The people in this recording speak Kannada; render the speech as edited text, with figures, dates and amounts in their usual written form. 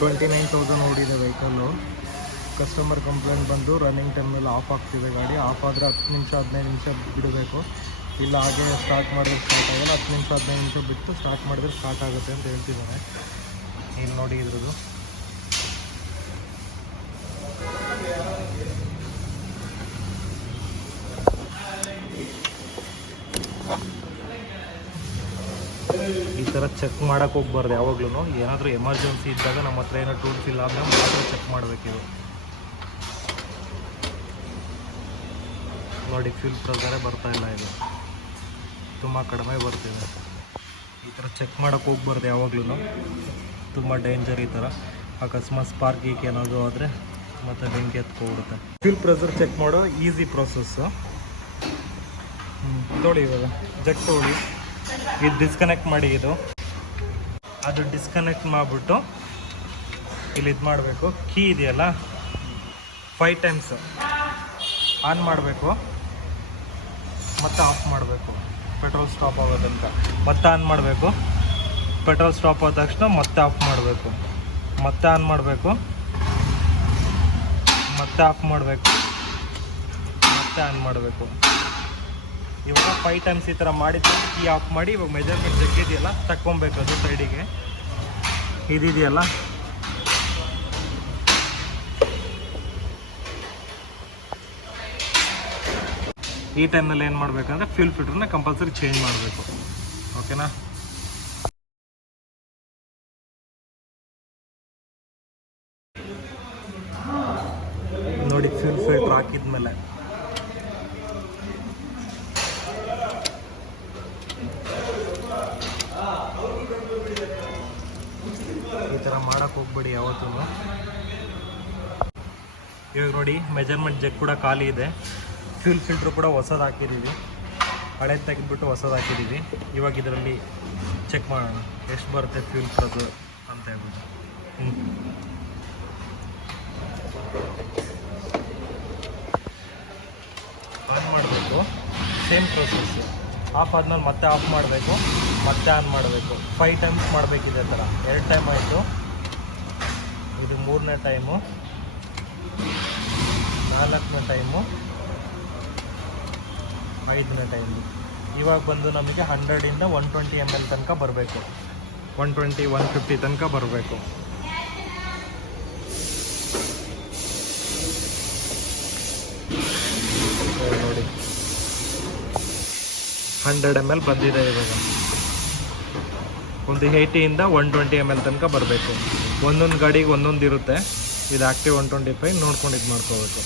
29,000 ಓಡಿದೆ ವೆಹಿಕಲ್ಲು. ಕಸ್ಟಮರ್ ಕಂಪ್ಲೇಂಟ್ ಬಂದು ರನ್ನಿಂಗ್ ಟೈಮ್ನಲ್ಲಿ ಆಫ್ ಆಗ್ತಿದೆ ಗಾಡಿ. ಆಫ್ ಆದರೆ 10 ನಿಮಿಷ 15 ನಿಮಿಷ ಬಿಡಬೇಕು, ಇಲ್ಲ ಹಾಗೆ ಸ್ಟಾರ್ಟ್ ಮಾಡಿದ್ರೆ ಸ್ಟಾರ್ಟ್ ಆಗಲ್ಲ. 10 ನಿಮಿಷ 15 ನಿಮಿಷ ಬಿಟ್ಟು ಸ್ಟಾರ್ಟ್ ಮಾಡಿದ್ರೆ ಸ್ಟಾರ್ಟ್ ಆಗುತ್ತೆ ಅಂತ ಹೇಳ್ತಿದ್ದಾರೆ. ಇಲ್ಲಿ ನೋಡಿ ಇದ್ರದ್ದು ಈ ಥರ ಚೆಕ್ ಮಾಡೋಕ್ಕೆ ಹೋಗ್ಬಾರ್ದು ಯಾವಾಗ್ಲೂ. ಏನಾದರೂ ಎಮರ್ಜೆನ್ಸಿ ಇದ್ದಾಗ ನಮ್ಮ ಹತ್ರ ಏನೋ ಟೂಲ್ಸ್ ಇಲ್ಲ ಅಂದರೆ ಮಾತ್ರ ಚೆಕ್ ಮಾಡಬೇಕಿದು. ನೋಡಿ ಫ್ಯೂಲ್ ಪ್ರೆಷರೇ ಬರ್ತಾ ಇಲ್ಲ, ಇದು ತುಂಬ ಕಡಿಮೆ ಬರ್ತಿದೆ. ಈ ಥರ ಚೆಕ್ ಮಾಡೋಕ್ಕೆ ಹೋಗ್ಬಾರ್ದು ಯಾವಾಗ್ಲೂ, ತುಂಬ ಡೇಂಜರ್. ಈ ಥರ ಅಕಸ್ಮಾತ್ ಸ್ಪಾರ್ಕ್ ಗೀಕ್ ಏನಾದರೂ ಆದರೆ ಮತ್ತು ಬೆಂಕಿ ಎತ್ಕೊಬಿಡುತ್ತೆ. ಫ್ಯೂಲ್ ಪ್ರೆಷರ್ ಚೆಕ್ ಮಾಡೋ ಈಸಿ ಪ್ರೋಸೆಸ್ಸು. ನೋಡಿ ಇವಾಗ ಜಗ್ ತೊಗೊಳ್ಳಿ, ಇದು ಡಿಸ್ಕನೆಕ್ಟ್ ಮಾಡಿ. ಅದು ಡಿಸ್ಕನೆಕ್ಟ್ ಮಾಡಿಬಿಟ್ಟು ಇಲ್ಲಿ ಇದು ಮಾಡಬೇಕು. ಕೀ ಇದೆಯಲ್ಲ 5 ಟೈಮ್ಸ್ ಆನ್ ಮಾಡಬೇಕು, ಮತ್ತೆ ಆಫ್ ಮಾಡಬೇಕು ಪೆಟ್ರೋಲ್ ಸ್ಟಾಪ್ ಆಗೋ ತನಕ. ಮತ್ತೆ ಆನ್ ಮಾಡಬೇಕು, ಪೆಟ್ರೋಲ್ ಸ್ಟಾಪ್ ಆದ ತಕ್ಷಣ ಮತ್ತೆ ಆಫ್ ಮಾಡಬೇಕು, ಮತ್ತೆ ಆನ್ ಮಾಡಬೇಕು, ಮತ್ತೆ ಆಫ್ ಮಾಡಬೇಕು, ಮತ್ತೆ ಆನ್ ಮಾಡಬೇಕು. ಇವಾಗ 5 ಟೈಮ್ಸ್ ಈ ಥರ ಮಾಡಿದ್ದು ಕೀ ಆಫ್ ಮಾಡಿ. ಇವಾಗ ಮೆಜರ್ಮೆಂಟ್ ಜಗ್ಗಿದೆಯಲ್ಲ ತಕ್ಕೊಬೇಕು, ಅದು ಸೈಡಿಗೆ ಇದಿದೆಯಲ್ಲ ಈ ಟೈಮ್ನಲ್ಲಿ ಏನು ಮಾಡಬೇಕಂದ್ರೆ ಫ್ಯೂಲ್ ಫಿಲ್ಟರ್ನ ಕಂಪಲ್ಸರಿ ಚೇಂಜ್ ಮಾಡಬೇಕು. ಓಕೆನಾ? ನೋಡಿ ಫ್ಯೂಲ್ ಫಿಲ್ಟರ್ ಹಾಕಿದ್ಮೇಲೆ ಈ ಥರ ಮಾಡೋಕ್ಕೆ ಹೋಗ್ಬೇಡಿ ಯಾವತ್ತೂ. ಇವಾಗ ನೋಡಿ ಮೆಜರ್ಮೆಂಟ್ ಜಗ್ ಕೂಡ ಖಾಲಿ ಇದೆ. ಫ್ಯೂಲ್ ಫಿಲ್ಟ್ರು ಕೂಡ ಹೊಸದು ಹಾಕಿದ್ದೀವಿ, ಹಳೇದು ತೆಗೆದ್ಬಿಟ್ಟು ಹೊಸದು ಹಾಕಿದ್ದೀವಿ. ಇವಾಗ ಇದರಲ್ಲಿ ಚೆಕ್ ಮಾಡೋಣ ಎಷ್ಟು ಬರುತ್ತೆ ಫ್ಯೂಲ್ ಪ್ರೆಷರ್ ಅಂತ ಹೇಳ್ಬಿಟ್ಟು. ಆನ್ ಮಾಡಬೇಕು, ಸೇಮ್ ಪ್ರೊಸೆಸ್ಸು. ಆಫ್ ಆದ್ಮೇಲೆ ಮತ್ತೆ ಆಫ್ ಮಾಡಬೇಕು, ಮತ್ತೆ ಆನ್ ಮಾಡಬೇಕು. 5 ಟೈಮ್ಸ್ ಮಾಡಬೇಕಿದೆ ಥರ. 2 ಟೈಮ್ ಆಯಿತು, ಇದು 3ನೇ ಟೈಮು, 4ನೇ ಟೈಮು, 5ನೇ ಟೈಮು. ಇವಾಗ ಬಂದು ನಮಗೆ 100ಇಂದ 120 ml ತನಕ ಬರಬೇಕು, 120-150 ತನಕ ಬರಬೇಕು. ನೋಡಿ 100 ml ಬಂದಿದೆ. ಇವಾಗ ಒಂದು 80ಇಂದ 120 ml ತನಕ ಬರಬೇಕು. ಒಂದೊಂದು ಗಾಡಿಗೆ ಒಂದೊಂದು ಇರುತ್ತೆ. ಇದು ಆಕ್ಟಿವ್ 125 ನೋಡ್ಕೊಂಡು ಇದು ಮಾಡ್ಕೋಬೇಕು.